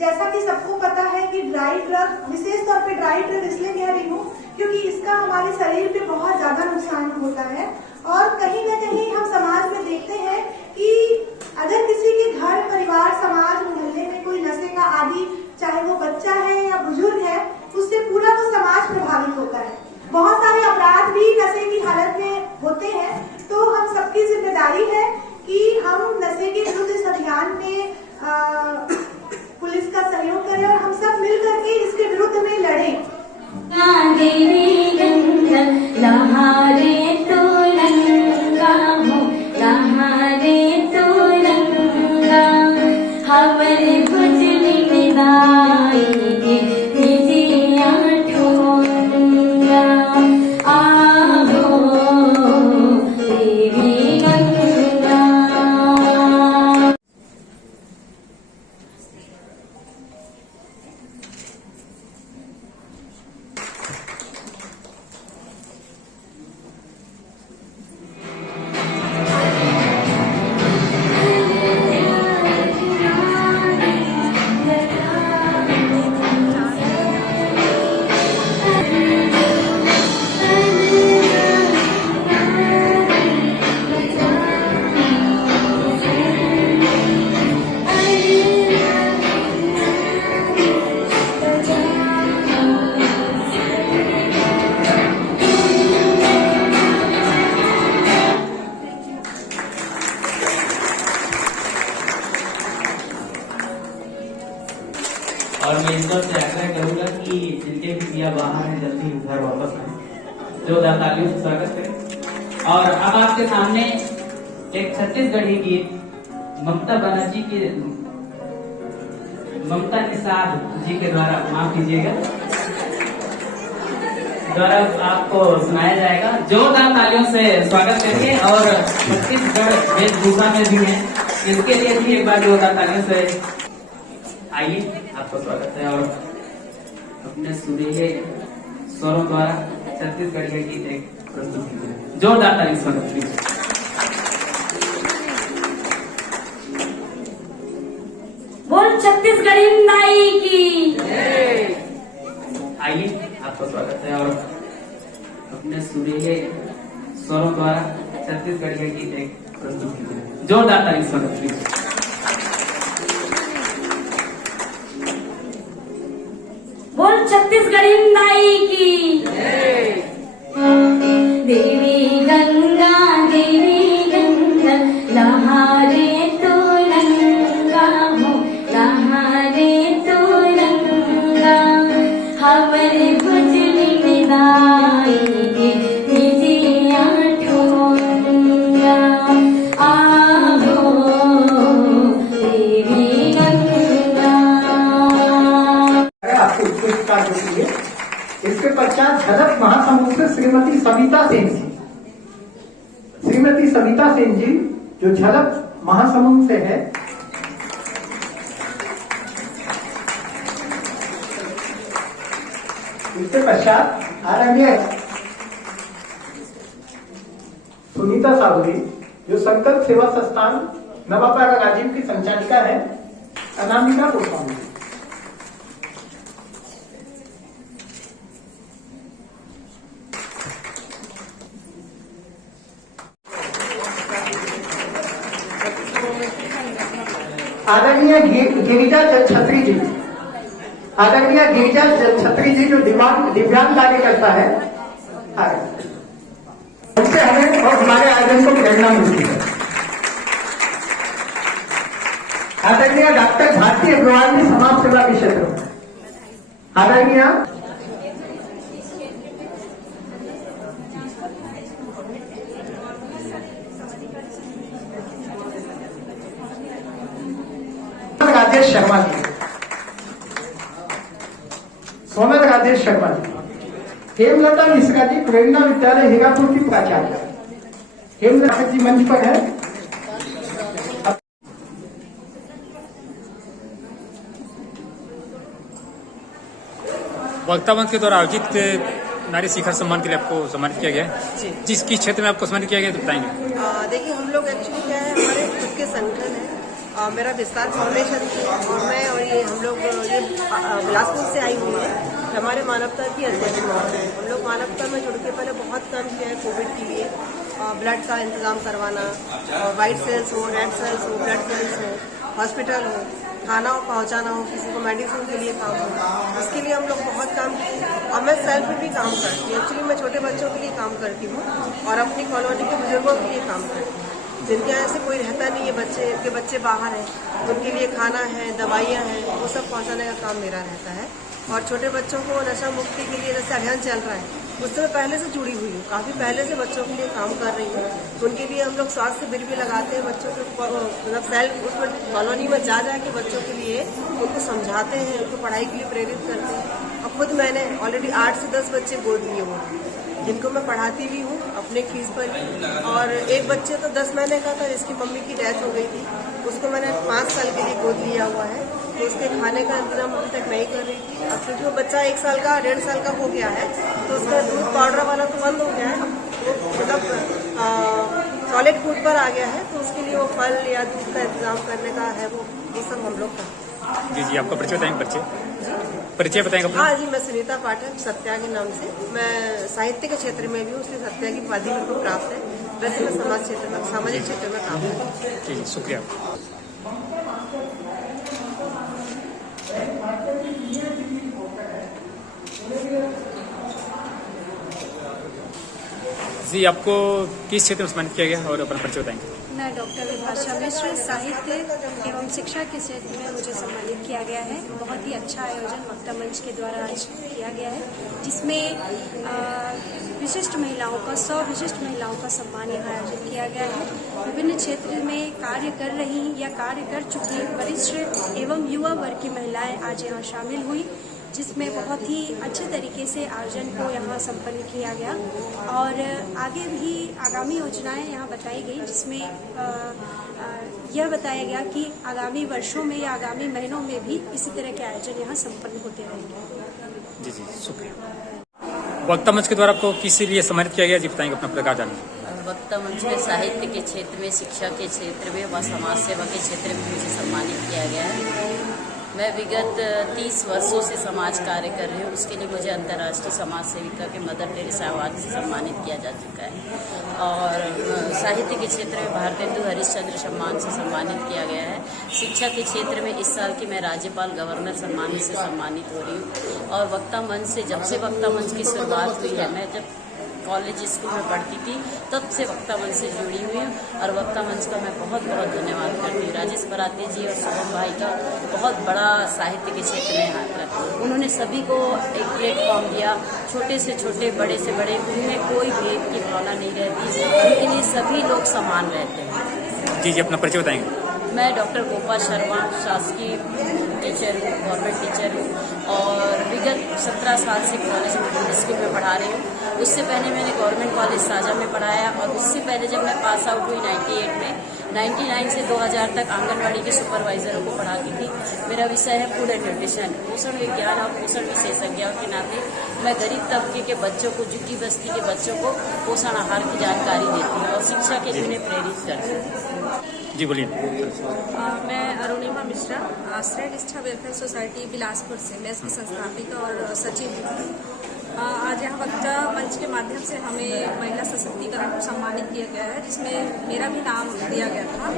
जैसा कि सबको पता है कि ड्राई ड्रग, विशेष तौर पे ड्राई ड्रग इसलिए कह रही हूँ क्योंकि इसका हमारे शरीर पे बहुत ज्यादा नुकसान होता है। और कहीं न कहीं हम समाज में देखते हैं कि अगर किसी के घर, परिवार, समाज, मोहल्ले में कोई नशे का आदी, चाहे वो बच्चा है या बुजुर्ग है, उससे पूरा वो समाज प्रभावित होता है। बहुत सारे अपराध भी नशे की हालत में होते हैं। तो हम सबकी जिम्मेदारी है कि हम नशे के विरुद्ध इस अभियान में पुलिस का सहयोग करें और हम सब मिल करके इसके विरुद्ध में लड़ें। और मैं ईश्वर से आग्रह करूंगा कि जिनके भी दिया बाहर है जल्दी घर वापस आए। जोरदार तालियों से स्वागत करें। और अब आपके सामने एक छत्तीसगढ़ी गीत ममता बनर्जी की, ममता निषाद जी के द्वारा, माफ कीजिएगा, द्वारा आपको सुनाया जाएगा। जोरदार तालियों से स्वागत करिए। और छत्तीसगढ़ वेशभूषा में भी है, इसके लिए भी एक बार जोरदार तालियों से आइए, आपका स्वागत है। और अपने सुरीले स्वरों द्वारा छत्तीसगढ़ के गीत एक प्रस्तुत कीजिए। जोरदार ताली से स्वागत कीजिए। बोल छत्तीसगढ़ी नाई की। आइए, आपका स्वागत है। और अपने सुरीले स्वरों द्वारा छत्तीसगढ़ के गीत एक प्रस्तुत कीजिए। जोरदार ताली से स्वागत कीजिए। बोल छत्तीसगढ़ी नाई की। देवी गंगा लहारे तो रंगा हो, लहारे तो रंगा, हमारे भुजली में दाई के निजिया ठोंगा। आहो देवी गंगा। आपको पुरस्कार देती है। इसके पश्चात झलक महासमुंद से श्रीमती सविता सेन जी, श्रीमती सविता सेन जी जो झलक महासमुंद से है। इसके पश्चात आदरणीय सुनीता साबुरी जो संकल्प सेवा संस्थान नवापाड़ा राजीव की संचालिका है। अनामिका गोस्वामी। आदरणीय गिरिजा छत्री जी, आदरणीय गिरिजा छत्री जी जो दिव्यांग कार्यकर्ता है, उनसे हमें और हमारे आयोजन को प्रेरणा मिलती है। आदरणीय डॉक्टर भारती अग्रवाल जी समाज सेवा के क्षेत्र में। आदरणीय राजेश शर्मा जी, सोनल राजेश शर्मा जी। हेमलता मिश्रा जी प्रेरणा विद्यालय हीरापुर की प्राचार्य। हेमलता जी मंच पर है। वक्ता मंच के द्वारा आयोजित नारी शिखर सम्मान के लिए आपको सम्मानित किया गया है। जिस किस क्षेत्र में आपको सम्मानित किया गया तो बताएंगे। देखिए, हम लोग एक्चुअली क्या है, हमारे खुद के संगठन है मेरा विस्तार फाउंडेशन थी और मैं और ये हम लोग ये बिलासपुर से आई हुई है। हमारे मानवता की अध्यक्ष हैं। हम लोग मानवता में जुड़ के पहले बहुत काम किया है कोविड के लिए, ब्लड का इंतजाम करवाना, वाइट सेल्स हो, रेड सेल्स हो, ब्लड सेल्स हो, हॉस्पिटल हो, खाना पहुंचाना हो, किसी को मेडिसिन के लिए काम हो, उसके लिए हम लोग बहुत काम किए। और मैं सेल्फ में भी काम करती हूँ। एक्चुअली मैं छोटे बच्चों के लिए काम करती हूँ और अपनी कॉलोनी के बुजुर्गों के लिए काम करती हूँ जिनके यहाँ से कोई रहता नहीं है, उनके बच्चे बाहर हैं, उनके लिए खाना है, दवाइयाँ हैं, वो सब पहुँचाने का काम मेरा रहता है। और छोटे बच्चों को नशा मुक्ति के लिए जैसे अभियान चल रहा है उससे मैं पहले से जुड़ी हुई हूँ, काफ़ी पहले से बच्चों के लिए काम कर रही हूँ। उनके लिए हम लोग स्वास्थ्य शिविर भी लगाते हैं, बच्चों को मतलब सेल्फ उसमें कॉलोनी में जा के बच्चों के लिए उनको समझाते हैं, उनको पढ़ाई के लिए प्रेरित करते हैं। और खुद मैंने ऑलरेडी 8 से 10 बच्चे गोद लिए हुए जिनको मैं पढ़ाती भी हूँ अपने फीस पर ही। और एक बच्चे तो 10 महीने का था जिसकी मम्मी की डेथ हो गई थी, उसको मैंने 5 साल के लिए गोद लिया हुआ है। तो उसके खाने का इंतजाम अभी तक नहीं कर रही थी। अब क्योंकि वो बच्चा 1 साल का 1.5 साल का हो गया है तो उसका दूध पाउडर वाला तो बंद हो गया है, वो मतलब सॉलिड फूड पर आ गया है। तो उसके लिए वो फल या दूध का इंतजाम करने का है, वो सब हम लोग करते हैं। जी आपका परिचय बताएंगे? परिचय बताएंगे अपना? हाँ जी, मैं सुनीता पाठक सत्या के नाम से, मैं साहित्य के क्षेत्र में भी हूँ, इसलिए सत्या की उपाधि मेरे को प्राप्त है। वैसे मैं सामाजिक क्षेत्र में काम करती हूँ। जी शुक्रिया। जी आपको किस क्षेत्र में सम्मानित किया गया और अपना परिचय बताएंगे? मैं डॉक्टर विभाषा मिश्र, साहित्य एवं शिक्षा के क्षेत्र में मुझे सम्मानित किया गया है। बहुत ही अच्छा आयोजन वक्ता मंच के द्वारा आज किया गया है, जिसमें विशिष्ट महिलाओं का 100 विशिष्ट महिलाओं का सम्मान यहाँ आयोजित किया गया है। विभिन्न क्षेत्र में कार्य कर रही या कार्य कर चुकी वरिष्ठ एवं युवा वर्ग की महिलाएं आज यहाँ शामिल हुई, जिसमें बहुत ही अच्छे तरीके से आयोजन को यहाँ संपन्न किया गया। और आगे भी आगामी योजनाएं यहाँ बताई गई, जिसमें यह बताया गया कि आगामी वर्षों में या आगामी महीनों में भी इसी तरह के आयोजन यहाँ संपन्न होते रहेंगे। जी शुक्रिया। वक्ता मंच के द्वारा आपको किस लिए सम्मानित किया गया जी बताएंगे अपना प्रकार जानेंगे? वक्ता मंच में साहित्य के क्षेत्र में, शिक्षा के क्षेत्र में व समाज सेवा के क्षेत्र में मुझे सम्मानित किया गया है। मैं विगत 30 वर्षों से समाज कार्य कर रही हूँ। उसके लिए मुझे अंतर्राष्ट्रीय समाज सेविका के मदर टेरेसा अवार्ड से सम्मानित किया जा चुका है। और साहित्य के क्षेत्र में भारतेंदु हरिश्चंद्र सम्मान से सम्मानित किया गया है। शिक्षा के क्षेत्र में इस साल की मैं राज्यपाल गवर्नर सम्मान से सम्मानित हो रही हूँ। और वक्ता मंच से जब से वक्ता मंच की शुरुआत हुई है, मैं जब कॉलेज स्कूल में पढ़ती थी तब से वक्ता मंच से जुड़ी हुई हूँ। और वक्ता मंच का मैं बहुत बहुत धन्यवाद करती हूँ। राजेश बराते जी और शुभम भाई का बहुत बड़ा साहित्य के क्षेत्र में हाथ रखा। उन्होंने सभी को एक प्लेटफॉर्म दिया, छोटे से छोटे, बड़े से बड़े, उनमें कोई भेद की भावना नहीं रहती, उनके लिए सभी लोग समान रहते हैं। जी अपना परिचय बताएंगे? मैं डॉक्टर गोपाल शर्मा, शासकीय टीचर हूँ, गवर्नमेंट टीचर हूँ और विगत 17 साल से कॉलेज में स्कूल में पढ़ा रही हूँ। उससे पहले मैंने गवर्नमेंट कॉलेज साजा में पढ़ाया और उससे पहले जब मैं पास आउट हुई 98 में, 99 से 2000 तक आंगनवाड़ी के सुपरवाइजरों को पढ़ाती थी। मेरा विषय है फूड एंड न्यूट्रिशन, पोषण विज्ञान और पोषण विशेषज्ञ के नाते मैं गरीब तबके के बच्चों को, झुग्गी बस्ती के बच्चों को पोषण आहार की जानकारी देती हूँ और शिक्षा के लिए उन्हें प्रेरित करती हूँ। जी बोलिए। मैं अरुणिमा मिश्रा, आश्रय निष्ठा वेलफेयर सोसाइटी बिलासपुर से, मैं इसकी संस्थापिका और सचिव हूँ। आज यहाँ वक्ता मंच के माध्यम से हमें महिला सशक्तिकरण को सम्मानित किया गया है, जिसमें मेरा भी नाम दिया गया था।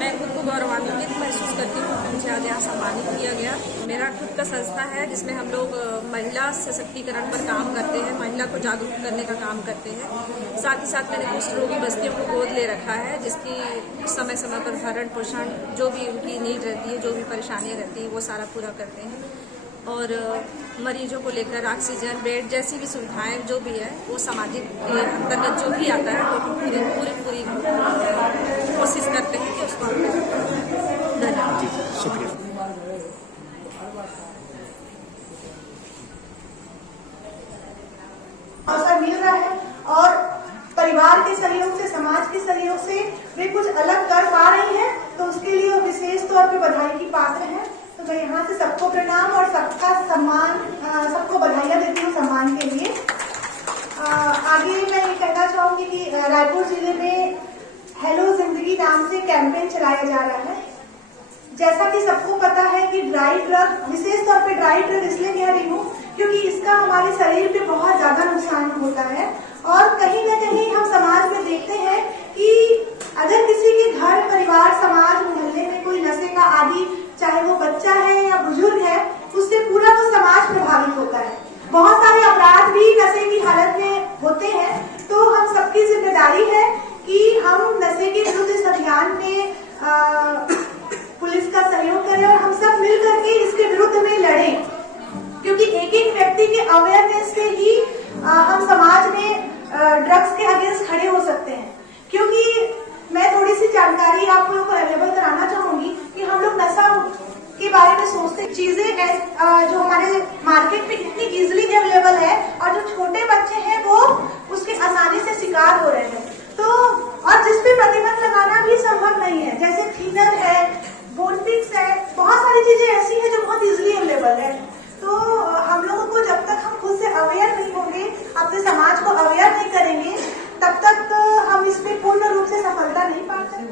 मैं खुद को गौरवान्वित महसूस करती हूँ कि मुझे आज यहाँ सम्मानित किया गया। मेरा खुद का संस्था है जिसमें हम लोग महिला सशक्तिकरण पर काम करते हैं, महिला को जागरूक करने का काम करते हैं। साथ ही साथ मैंने कुष्ठ रोगी बस्तियों को गोद ले रखा है, जिसकी समय समय पर भरण पोषण, जो भी उनकी नीड रहती है, जो भी परेशानियाँ रहती हैं, वो सारा पूरा करते हैं। और मरीजों को लेकर ऑक्सीजन, बेड जैसी भी सुविधाएं जो भी है वो सामाजिक के अंतर्गत जो भी आता है वो पूरी कोशिश करते हैं कि उसको धन्यवाद। शुक्रिया। अवसर मिल रहा है और परिवार के सहयोग से, समाज के सहयोग से वे कुछ अलग कर पा रही हैं, तो उसके लिए वो विशेष तौर पे बधाई की पात्र हैं। तो मैं यहाँ से सबको प्रणाम और सबका सम्मान, सबको बधाइयाँ देती हूँ सम्मान के लिए। आगे मैं ये कहना चाहूँगी कि रायपुर जिले में हेलो जिंदगी नाम से कैंपेन चलाया जा रहा है। जैसा कि सबको पता है कि ड्राई ड्रग, विशेष तौर पे ड्राई ड्रग इसलिए कह रही हूँ क्योंकि इसका हमारे शरीर पे बहुत ज्यादा नुकसान होता है। और कहीं ना कहीं हम समाज में देखते हैं कि अगर किसी के घर, परिवार, समाज, मोहल्ले में कोई नशे का आदी, चाहे वो बच्चा है या बुजुर्ग है, उससे पूरा वो समाज प्रभावित होता है। बहुत सारे अपराध भी नशे की हालत में होते हैं। तो हम सबकी जिम्मेदारी है कि हम नशे के विरुद्ध इस अभियान में पुलिस का सहयोग करें और हम सब मिल करके इसके विरुद्ध में लड़ें, क्योंकि एक एक व्यक्ति के अवेयरनेस से ही हम समाज में ड्रग्स के अगेंस्ट खड़े हो सकते हैं। क्योंकि मैं थोड़ी सी जानकारी आप लोगों को अवेलेबल कराना चाहूंगी कि हम लोग नशा के बारे में सोचते चीजें जो हमारे मार्केट में इतनी इजीली अवेलेबल है और जो छोटे बच्चे हैं वो उसके आसानी से शिकार हो रहे हैं। तो और जिस पे प्रतिबंध लगाना भी संभव नहीं है, जैसे थिनर है, बोनफिक्स है, बहुत सारी चीजें ऐसी हैं जो बहुत इजीली अवेलेबल है। तो हम लोगों को जब तक हम खुद से अवेयर नहीं होंगे, अपने समाज को अवेयर नहीं करेंगे, तब तक हम इसमें पूर्ण रूप से सफलता नहीं पा सकते।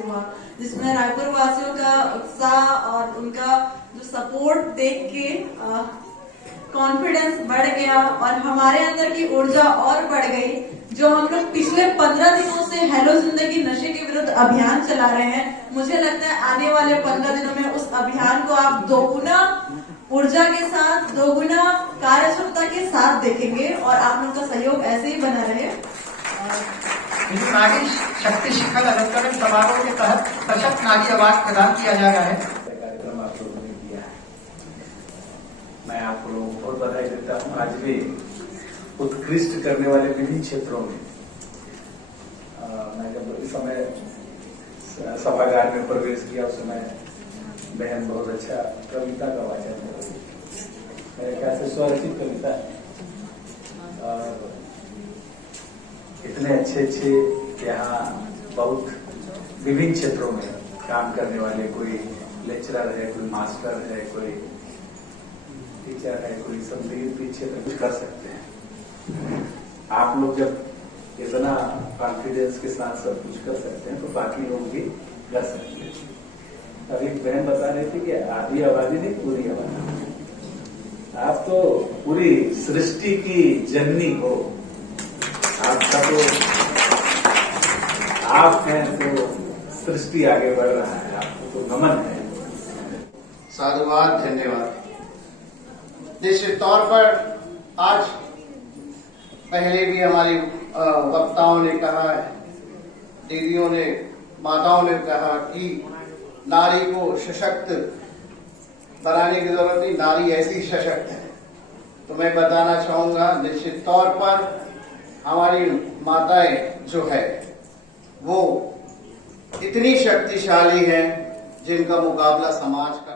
जिसमें रायपुर वासियों का उत्साह और उनका जो सपोर्ट देख के कॉन्फिडेंस बढ़ गया और हमारे अंदर की ऊर्जा और बढ़ गई। जो हम लोग पिछले 15 दिनों से हेलो जिंदगी नशे के विरुद्ध अभियान चला रहे हैं, मुझे लगता है आने वाले 15 दिनों में उस अभियान को आप दोगुना ऊर्जा के साथ, दोगुना कार्यक्षमता के साथ देखेंगे और आप लोगों का सहयोग ऐसे ही बना रहे। नारी शक्ति शिखर अलंकरण समारोह के तहत सशक्त नारी अवार्ड प्रदान किया जा रहा है। कार्यक्रम आप लोगों ने किया है, मैं आप लोगों को बहुत बधाई देता हूँ। आज भी उत्कृष्ट करने वाले विभिन्न क्षेत्रों में मैं जब इस समय सभागार में प्रवेश किया उस समय बहन बहुत अच्छा कविता का वाचन कर रही, मेरे ख्याल से स्वरचित कविता है। इतने अच्छे यहाँ बहुत विभिन्न क्षेत्रों में काम करने वाले, कोई लेक्चरर है, कोई मास्टर है, कोई टीचर है, कोई संगीत भी क्षेत्र कुछ कर सकते हैं। आप लोग जब इतना कॉन्फिडेंस के साथ सब कुछ कर सकते हैं तो बाकी लोग भी कर सकते हैं। अभी बहन बता रही थी कि आधी आबादी नहीं, पूरी आबादी। आप तो पूरी सृष्टि की जननी हो, आपका तो आप हैं तो सृष्टि आगे बढ़ रहा है, आपको तो नमन है। साधुवाद, धन्यवाद। निश्चित तौर पर आज पहले भी हमारी वक्ताओं ने कहा है, दीदियों ने, माताओं ने कहा कि नारी को सशक्त बनाने की जरूरत नहीं, नारी ऐसी सशक्त है। तो मैं बताना चाहूंगा निश्चित तौर पर हमारी माताएं जो है वो इतनी शक्तिशाली हैं जिनका मुकाबला समाज का